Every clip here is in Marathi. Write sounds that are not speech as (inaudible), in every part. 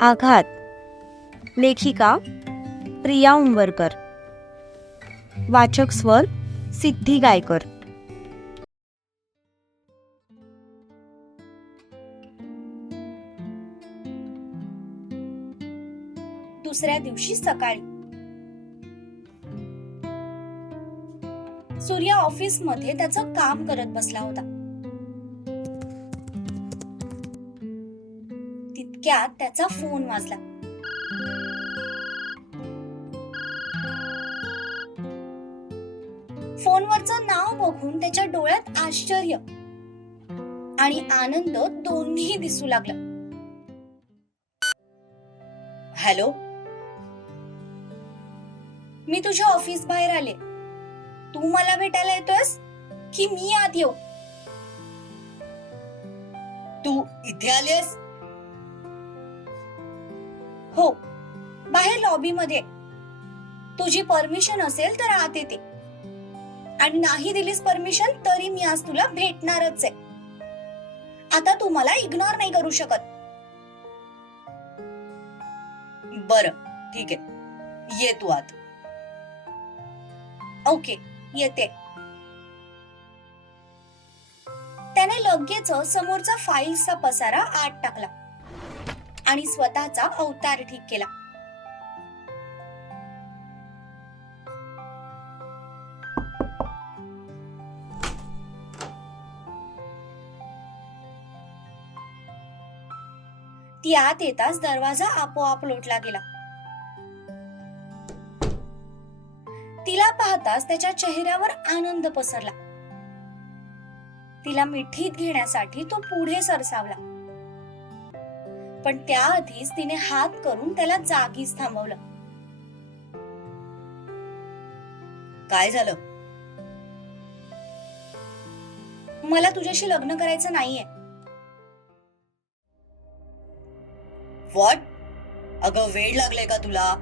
आघात. लेखिका प्रिया उंबरकर. वाचक स्वर सिद्धी गायकर. दुसऱ्या दिवशी सकाळी. सूर्य ऑफिसमध्ये त्याचं काम करत बसला होता. तितक्यात त्याचा फोन वाजला. फोनवरचं नाव बघून त्याच्या डोळ्यात आश्चर्य आणि आनंद दोन्ही दिसू लागला. हॅलो? मी तुझ्या ऑफिस बाहेर आले. तू मला भेटायला येतोयस? की मी आत येऊ? तू इथे आलीस हो बाहेर लॉबी मध्ये. तुझी परमिशन असेल तर आत येते आणि नाही दिलीस परमिशन तरी मी आज तुला भेटणारच आहे. आता तू मला इग्नोर नाही करू शकत. बर ठीक आहे. ये तू आत. ओके येते. त्याने लगेच समोरचा फाईल्सचा पसारा आत टाकला. आणि स्वतःचा अवतार ठीक केला. ती आत येताच दरवाजा आपोआप लोटला गेला. तिला पाहताच त्याच्या चेहऱ्यावर आनंद पसरला. तिला मिठीत घेण्यासाठी तो पुढे सरसावला. पण त्याआधीच तिने हात करून त्याला जागीच थांबवलं. काय झालं? मला तुझ्याशी लग्न करायचं नाहीये. व्हॉट अगं वेळ लागलाय का तुला?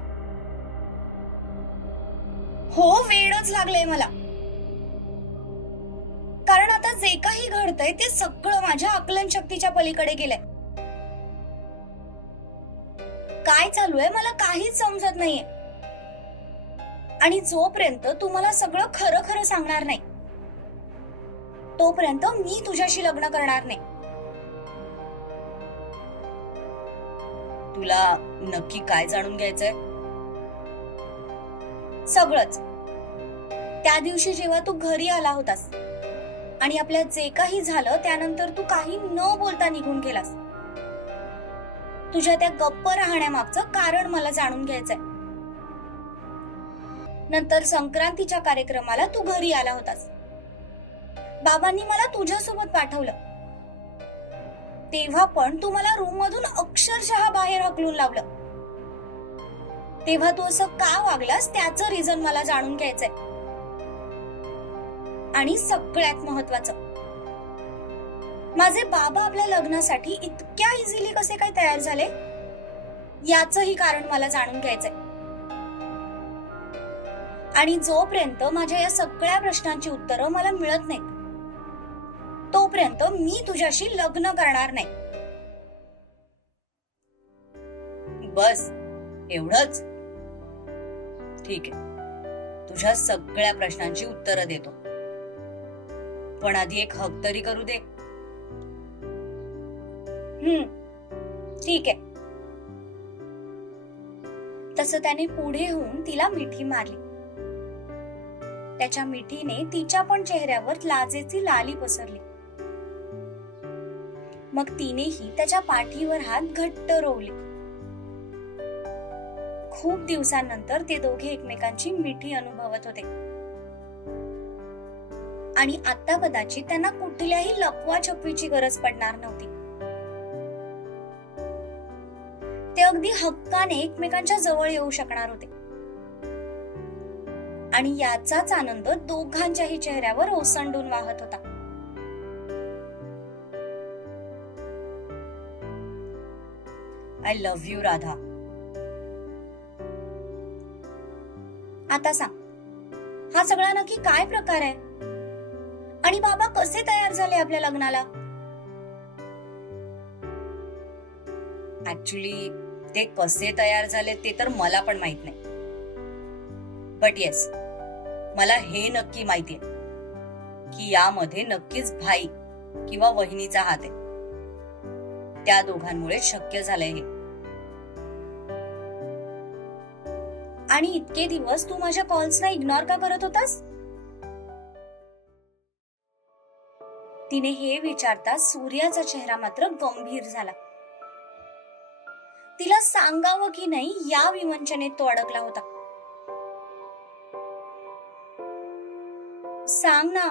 हो वेळच लागलंय मला. कारण आता जे काही घडतंय ते सगळं माझ्या आकलन शक्तीच्या पलीकडे गेलंय. काय चालू आहे? मला काहीच समजत नाहीये. आणि जोपर्यंत तू मला सगळं खरं खरं सांगणार नाही तोपर्यंत मी तुझ्याशी लग्न करणार नाही. तुला नक्की काय जाणून घ्यायचंय? सगळंच. त्या दिवशी जेव्हा तू घरी आला होतास आणि आपल्या जे काही झालं त्यानंतर तू काही न बोलता निघून गेलास. तुझ्या त्या गप्प राहण्यामागचं कारण मला जाणून घ्यायचंय. नंतर संक्रांतीच्या कार्यक्रमाला तू घरी आला होतास. बाबांनी मला तुझ्यासोबत पाठवलं. तेव्हा पण तू मला रूम मधून अक्षरशः बाहेर हकलून लावलं. तेव्हा तू असं का वागलास त्याचं रिझन मला जाणून घ्यायचंय. आणि सगळ्यात महत्वाचं माझे बाबा आपल्या लग्नासाठी इतक्या इझिली कसे काय तयार झाले? याचंही कारण मला जाणून घ्यायचंय. आणि जोपर्यंत माझ्या या सगळ्या प्रश्नांची उत्तरं मला मिळत नाहीत तोपर्यंत मी तुझ्याशी लग्न करणार नाही. बस एवढंच. ठीक आहे. तुझ्या सगळ्या प्रश्नांची उत्तरं देतो. पण आधी एक हक तरी करू दे. हम्म. ठीक आहे. तसं त्याने पुढे होऊन तिला मिठी मारली. त्याच्या मिठीने तिच्या पण चेहऱ्यावर लाजेची लाली पसरली. मग तिनेही त्याच्या पाठीवर हात घट्ट रोवले. खूप दिवसांनंतर ते दोघे एकमेकांची मिठी अनुभवत होते. आणि आता कदाचित त्यांना कुठल्याही लपवा छपवीची गरज पडणार नव्हती. ते अगदी हक्काने एकमेकांच्या जवळ येऊ शकणार होते. आणि याचाच आनंद दोघांच्याही चेहऱ्यावर ओसंडून वाहत होता. I love you Radha. आता सांग हा सगळा नक्की काय प्रकार आहे? आणि बाबा कसे तयार झाले आपल्या लग्नाला? ऍक्च्युली ते कसे तयार झाले ते तर मला पण माहीत नाही. बट येस मला हे नक्की माहितीये की यामध्ये नक्कीच भाई किंवा वहिनीचा हात आहे. त्या दोघांमुळे शक्य झालंय हे. आणि इतके दिवस तू माझ्या कॉल्सना इग्नोर का करत होतास? तिने हे विचारता सूर्याचा चेहरा मात्र गंभीर झाला. तिला सांगावं की नाही या विमंचनेत तो अडकला होता. सांग ना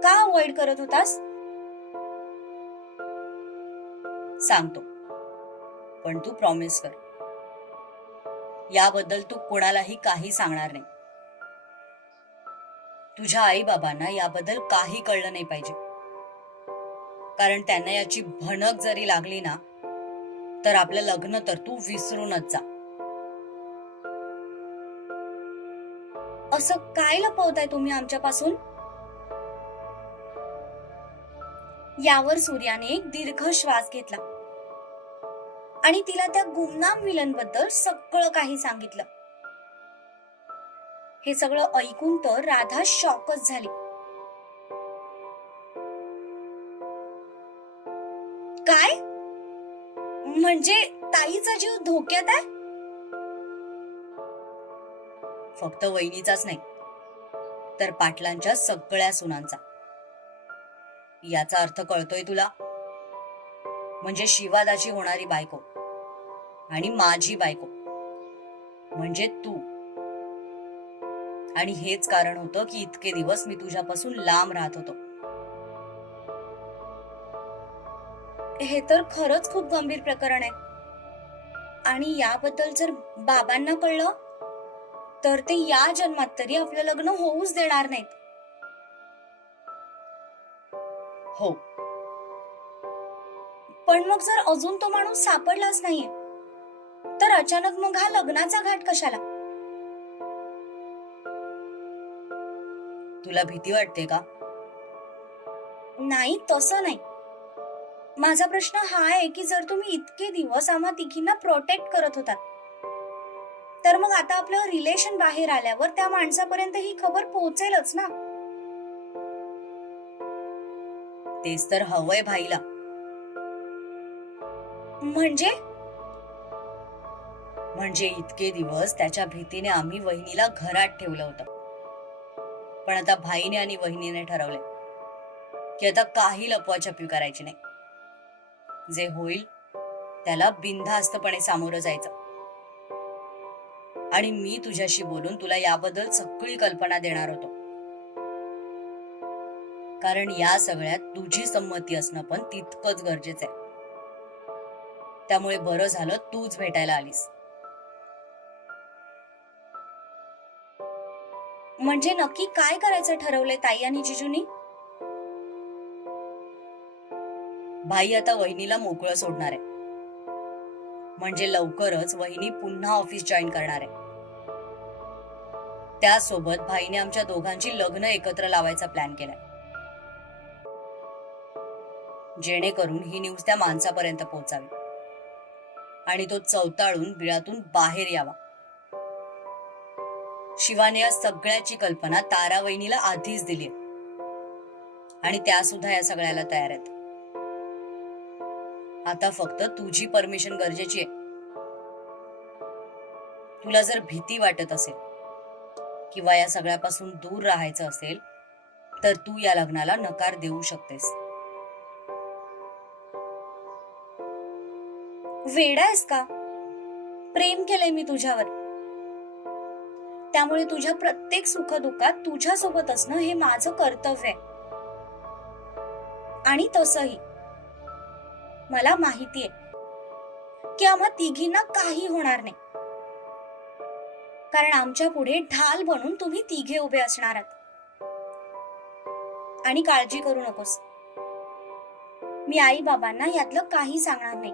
का अवॉइड करत होतास? सांगतो. पण तू प्रॉमिस कर. याबद्दल तू कोणालाही काही सांगणार नाही. तुझ्या आई बाबांना याबद्दल काही कळलं नाही पाहिजे. कारण त्यांना याची भणक जरी लागली ना तर आपलं लग्न तर तू विसरूनच जा. असं काय लपवताय तुम्ही आमच्यापासून? यावर सूर्याने एक दीर्घ श्वास घेतला. आणि तिला त्या गुमनाम विलनबद्दल सगळं काही सांगितलं. हे सगळं ऐकून तर राधा शॉकच झाली. म्हणजे ताईचा जीव धोक्यात आहे? फक्त वहिनीचाच नाही तर पाटलांच्या सगळ्या सुनांचा. याचा अर्थ कळतोय तुला? म्हणजे शिवादाची होणारी बायको आणि माझी बायको. म्हणजे तू. आणि हेच कारण होतं की इतके दिवस मी तुझ्यापासून लांब राहत होतो. हे तर खरंच खूप गंभीर प्रकरण आहे. आणि याबद्दल जर बाबांना कळलं तर ते या जन्मात तरी आपलं लग्न होऊच देणार नाहीत. हो. पण मग जर अजून तो माणूस सापडलाच नाहीये तर अचानक मग हा लग्नाचा घाट कशाला? तुला भीती वाटते का? नाही तसं नाही. माझा प्रश्न हा आहे की जर तुम्ही इतके दिवस आम्हा तिघींना प्रोटेक्ट करत होतात तर मग आता आपलं रिलेशन बाहेर आल्यावर त्या माणसापर्यंत ही खबर पोहोचेलच ना? तेच तर हवंय भाईला. म्हणजे? म्हणजे इतके दिवस त्याच्या भीतीने आम्ही वहिनीला घरात ठेवलं होतं. पण आता भाईने आणि वहिनीने ठरवले की आता काही लपवाछपी करायची नाही. जे होईल त्याला बिनधास्तपणे सामोरं जायचं. आणि मी तुझ्याशी बोलून तुला याबद्दल सगळी कल्पना देणार होतो. कारण या सगळ्यात तुझी संमती असणं पण तितकंच गरजेचं आहे. त्यामुळे बरं झालं तूच भेटायला आलीस. म्हणजे नक्की काय करायचं ठरवलंय ताई आणि जिजूनी? भाई आता वहिनीला मोकळं सोडणार आहे. म्हणजे लवकरच वहिनी पुन्हा ऑफिस जॉईन करणार आहे. त्यासोबत भाईने आमच्या दोघांची लग्न एकत्र लावायचा प्लॅन केलाय. जेणेकरून ही न्यूज त्या माणसापर्यंत पोहोचावी. आणि तो चवताळून बिळातून बाहेर यावा. शिवाने या सगळ्याची कल्पना तारा वहिनीला आधीच दिली आणि त्या सुद्धा या सगळ्याला तयार आहेत. आता फक्त तुझी परमिशन गरजेची आहे. तुला जर भीती वाटत असेल किंवा या सगळ्यापासून दूर राहायचं असेल तर तू या लग्नाला नकार देऊ शकतेस. वेडा आहेस का? प्रेम केलंय मी तुझ्यावर. त्यामुळे तुझ्या प्रत्येक सुखदुःखात तुझ्या सोबत असणं हे माझं कर्तव्य आहे. आणि तसही. मला माहितीये की आम्हा तिघींना काही होणार नाही. कारण आमच्या पुढे ढाल बनून तुम्ही तिघे उभे असणार आहात. आणि काळजी करू नकोस. मी आई बाबांना यातलं काही सांगणार नाही.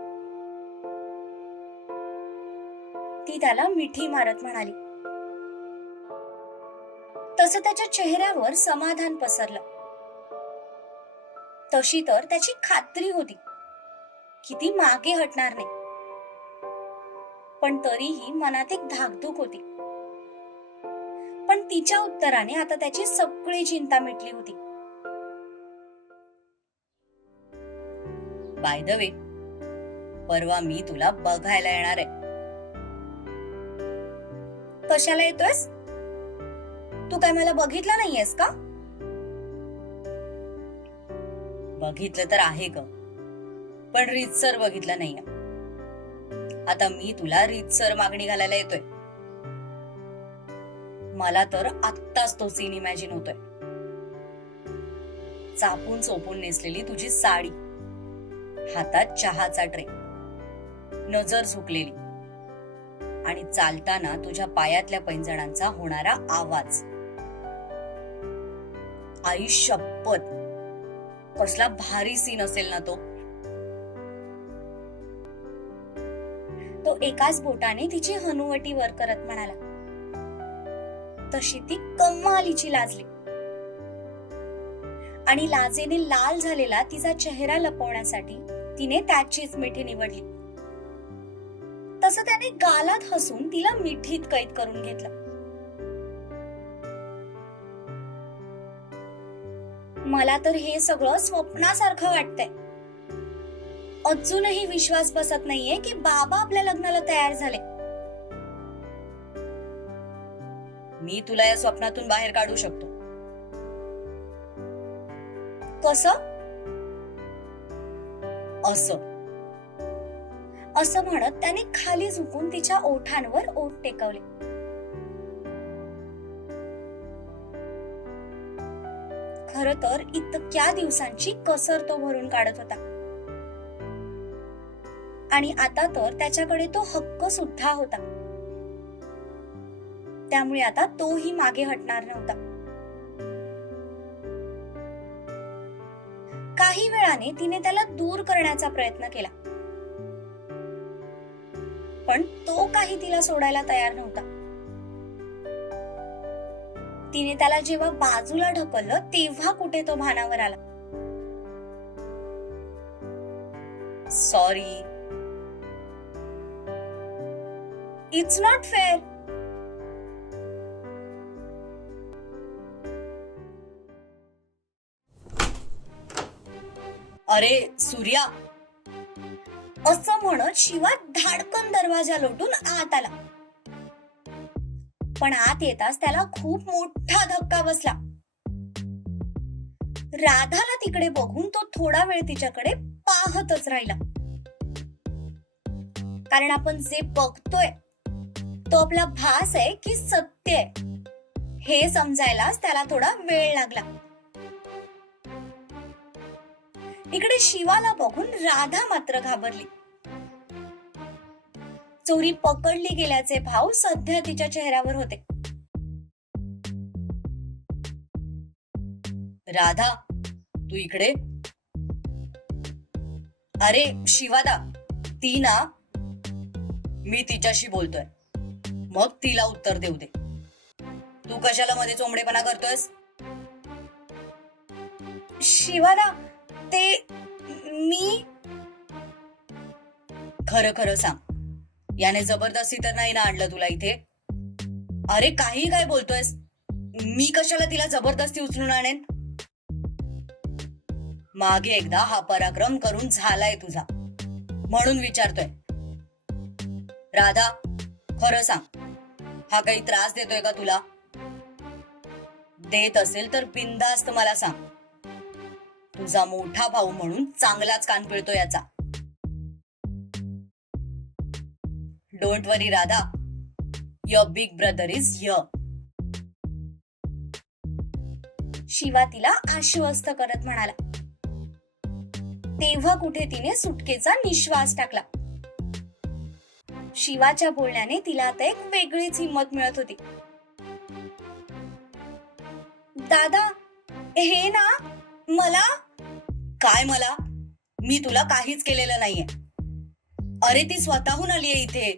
ती त्याला मिठी मारत म्हणाली. तसं त्याच्या चेहऱ्यावर समाधान पसरलं. तशी तर त्याची खात्री होती. किती मागे हटणार नाही. पण तरीही मनात एक धाकधूक होती. पण तिच्या उत्तराने आता त्याची सगळी चिंता मिटली होती. बाय द वे परवा मी तुला बघायला येणार आहे. कशाला येतोयस? तू काय मला बघितलं नाहीयेस का? बघितलं तर आहे ग. पण रीतसर बघितलं नाहीये. आता मी तुला रीतसर मागणी घालायला येतोय. मला तर आत्ताच तो सीन इमॅजिन होतोय. चापून चोपून नेसलेली तुझी साडी. हातात चहाचा ट्रे. नजर झुकलेली आणि चालताना तुझ्या पायातल्या पैंजणांचा होणारा आवाज. आई शपथ. कसला भारी सीन असेल ना तो. तो एकाच बोटाने तिची हनुवटी वर करत म्हणाला. तशी ती कम्मालीची लाजली. आणि लाजेने लाल झालेला तिचा चेहरा लपवण्यासाठी तिने त्याचीच मिठी निवडली. तसं त्याने गालात हसून तिला मिठीत कैद करून घेतलं. मला तर हे सगळं स्वप्नासारखं वाटतंय. अजूनही विश्वास बसत नाहीये की बाबा आपल्या लग्नाला तयार झाले. मी तुला या स्वप्नातून बाहेर काढू शकतो. कसं? असं. असं म्हणत त्याने खाली झुकून तिच्या ओठांवर ओठ टेकवले. खर तर इतक्या दिवसांची कसर तो भरून काढत होता. आणि आता तर त्याच्याकडे तो हक्क सुद्धा होता. त्यामुळे आता तोही मागे हटणार नव्हता. काही वेळाने तिने त्याला दूर करण्याचा प्रयत्न केला. पण तो काही तिला सोडायला तयार नव्हता. तिने त्याला जेव्हा बाजूला ढकललं तेव्हा कुठे तो भानावर आला. सॉरी इट्स नॉट फेअर अरे सूर्या. असं म्हणत शिवा धाडकन दरवाजा लोटून आत आला. पण आत येताच त्याला खूप मोठा धक्का बसला. राधाला तिकडे बघून तो थोडा वेळ तिच्याकडे पाहतच राहिला. कारण आपण जे बघतोय तो आपला भास आहे की सत्य आहे? हे समजायलाच त्याला थोडा वेळ लागला. इकडे शिवाला बघून राधा मात्र घाबरली. चोरी पकडली गेल्याचे भाव सध्या तिच्या चेहऱ्यावर होते. राधा तू इकडे? अरे शिवादा ती ना मी तिच्याशी बोलतोय. मग तिला उत्तर देऊ दे. तू कशाला मध्ये चोंबडेपणा करतोयस? शिवाला ते मी? खरं खरं सांग. याने जबरदस्ती तर नाही ना आणलं तुला इथे? अरे काही काय बोलतोयस? मी कशाला तिला जबरदस्ती उचलून आणेन? मागे एकदा हा पराक्रम करून झालाय तुझा. म्हणून विचारतोय. राधा खरं सांग. हा काही त्रास देतोय का तुला? देत असेल तर बिंदास्त मला सांग. तुझा मोठा भाऊ म्हणून चांगलाच कान पिळतो याचा. Don't worry Radha. Ya big brother is य शिवा तिला आश्वस्त करत म्हणाला. तेव्हा कुठे तिने सुटकेचा निश्वास टाकला. शिवाच्या बोलण्याने तिला आता एक वेगळीच हिंमत मिळत होती. दादा हे ना मला काय मला? मी तुला काहीच केलेलं नाहीये. अरे ती स्वतःहून आलीये इथे.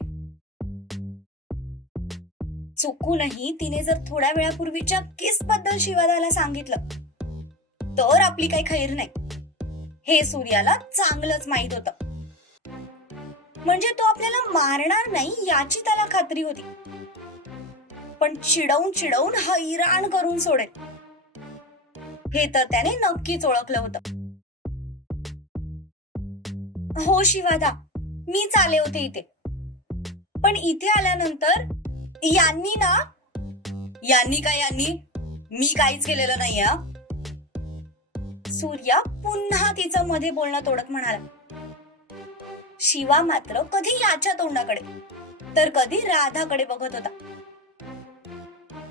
चुकूनही तिने जर थोड्या वेळापूर्वीच्या किसबद्दल शिवादाला सांगितलं तर आपली काही खैर नाही. हे सूर्याला चांगलंच माहीत होतं. म्हणजे तो आपल्याला मारणार नाही याची त्याला खात्री होती. पण चिडवून चिडवून हैराण करून सोडेल. हे तर त्याने नक्कीच ओळखलं होतं. हो शिवादा मीच आले होते इथे. पण इथे आल्यानंतर यांनी ना यांनी काय यांनी? मी काहीच केलेलं नाही सूर्या पुन्हा तिचं मध्ये बोलणं तोडत म्हणाला. शिवा मात्र कधी याच्या तोंडाकडे? तर कधी राधाकडे बघत होता.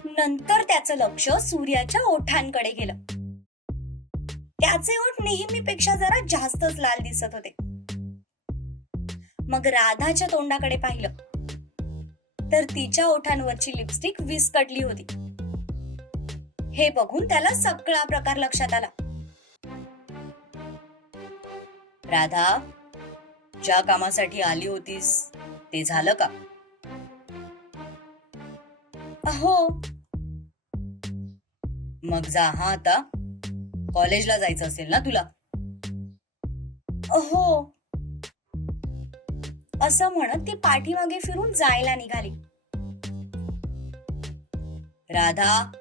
नंतर त्याचं लक्ष सूर्याच्या ओठांकडे गेलं. त्याचे ओठ नेहमीपेक्षा जरा जास्तच लाल दिसत होते. मग राधाच्या तोंडाकडे पाहिलं. तर तिच्या ओठांवरची लिपस्टिक विस्कटली होती. हे बघून त्याला सगळा प्रकार लक्षात आला. राधा ज्या कामासाठी आली होतीस ते झालं का? हो मग जा हा आता. कॉलेजला जायचं असेल ना तुला? हो असं म्हणत ती पाठीमागे फिरून जायला निघाली. राधा.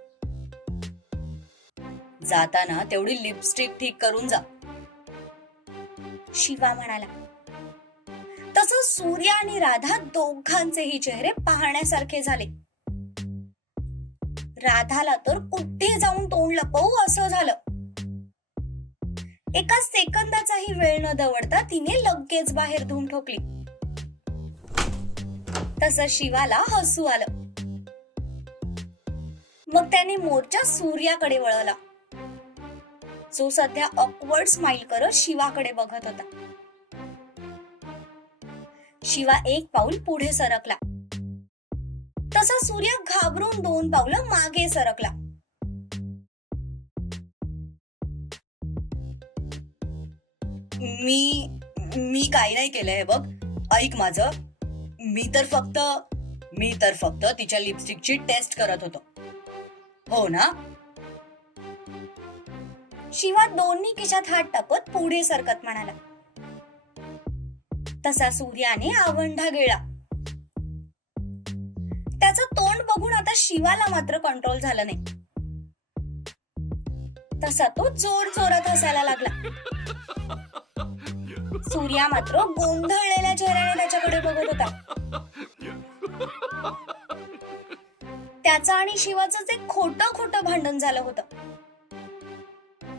जाताना तेवढी लिपस्टिक ठीक करून जा. शिवा म्हणाला तसं सूर्य आणि राधा दोघांचेही चेहरे पाहण्यासारखे झाले. राधाला तर कुठे जाऊन तोंड लपवू असं झालं. एका सेकंदाचाही वेळ न दवडता तिने लगेच बाहेर धूम ठोकली. तस शिवाला हसू आलं. मग त्याने मोर्चा सूर्याकडे वळवला जो सध्या ऑकवर्ड स्माइल करत शिवाकडे बघत होता. शिवा एक पाऊल पुढे सरकला. तसा सूर्य घाबरून दोन पावलं मागे सरकला. मी मी काही नाही केलंय बघ. ऐक माझं. मी तर फक्त मी तर फक्त तिच्या लिपस्टिकची टेस्ट करत होतो. हो ना? शिवा दोन्ही खिशात हात टाकत पुढे सरकत म्हणाला. तसा सूर्याने आवंढा गेला. त्याचं तोंड बघून आता शिवाला मात्र कंट्रोल झालं नाही. तसा तो जोर जोरात हसायला लागला. सूर्या मात्र गोंधळलेल्या चेहऱ्याने त्याच्याकडे बघत होता. त्याचं आणि शिवाचं जे खोट खोट भांडण झालं होतं.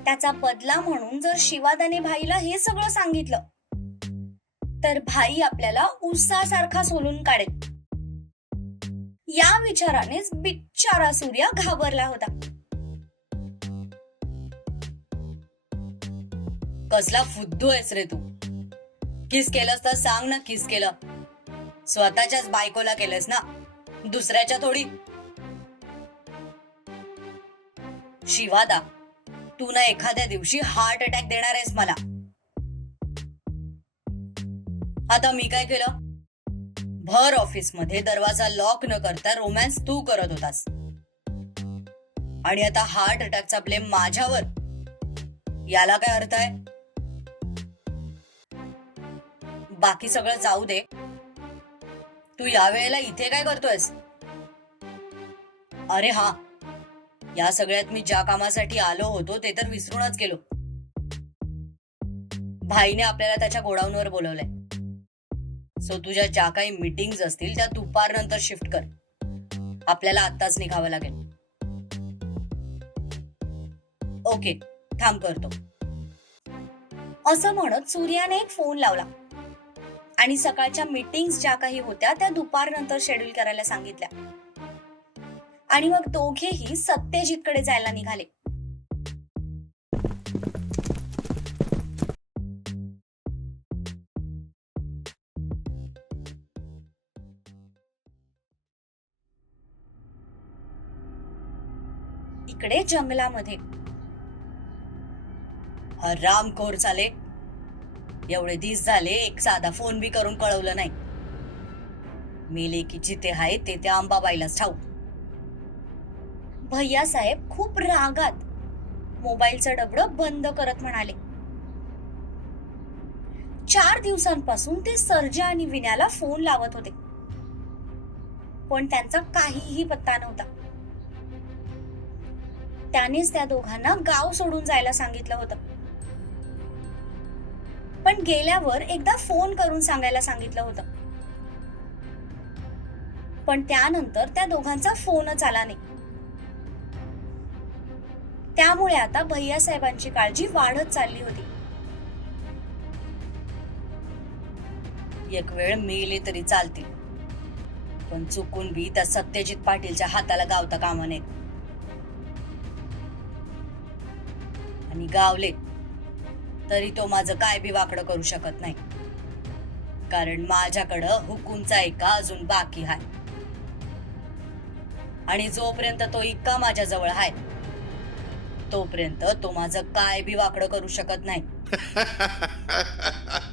त्याचा बदला म्हणून जर शिवादाने भाईला हे सगळं सांगितलं तर भाई आपल्याला उसासारखा सोलून काढेल. या विचारानेच बिचारा सूर्य घाबरला होता. कसला फुद्दू आहेस रे तू. किस केलंस तर सांग ना किस केलं. स्वतःच्याच बायकोला केलंस ना. दुसऱ्याच्या थोडी. शिवादा तू ना एखाद्या दिवशी हार्ट अटॅक देणार आहेस मला. आता मी काय केलं? भर ऑफिसमध्ये दरवाजा लॉक न करता रोमॅन्स तू करत होतास. आणि आता हार्ट अटॅकचा ब्लेम माझ्यावर. याला काय अर्थ आहे? बाकी सगळं जाऊ दे. तू यावेळेला इथे काय करतोयस? अरे हा. या सगळ्यात मी ज्या कामासाठी आलो होतो ते तर विसरूनच गेलो. भाईने आपल्याला त्याच्या गोडाऊनवर बोलवलंय. सो तुझ्या ज्या काही मीटिंग्स असतील त्या दुपार नंतर शिफ्ट कर. आपल्याला आत्ताच निघावं लागेल. ओके थांब करतो. असं म्हणत सूर्याने एक फोन लावला. आणि सकाळच्या मीटिंग्स ज्या काही होत्या त्या दुपारनंतर शेड्यूल करायला सांगितल्या. आणि मग दोघेही सत्यजितकडे जायला निघाले. इकडे जंगलामध्ये. रामखोर चाले. एवढे दिस झाले एक साधा फोन बी करून कळवलं नाही. मेले की जिथे आहे ते त्या अंबाबाईलाच ठाऊ भैया साहेब खूप रागात मोबाईलचं डबडं बंद करत म्हणाले. चार दिवसांपासून ते सर्जा आणि विण्याला फोन लावत होते. पण त्यांचा काहीही पत्ता नव्हता. त्यानेच त्या दोघांना गाव सोडून जायला सांगितलं होतं. पण गेल्यावर एकदा फोन करून सांगायला सांगितलं होतं. पण त्यानंतर त्या दोघांचा फोनच आला नाही. त्यामुळे आता भैयासाहेबांची काळजी वाढत चालली होती. एक वेळ मेले तरी चालतील. पण चुकून बी त्या सत्यजित पाटीलच्या हाताला गावता कामा नये. आम्ही गावले. तरी तो माझं काय बी वाकडं करू शकत नाही. कारण माझ्याकडं हुकूमचा इक्का अजून बाकी हाय. आणि जोपर्यंत तो इक्का माझ्या जवळ हाय तोपर्यंत तो माझं काय बी वाकडं करू शकत नाही. (laughs)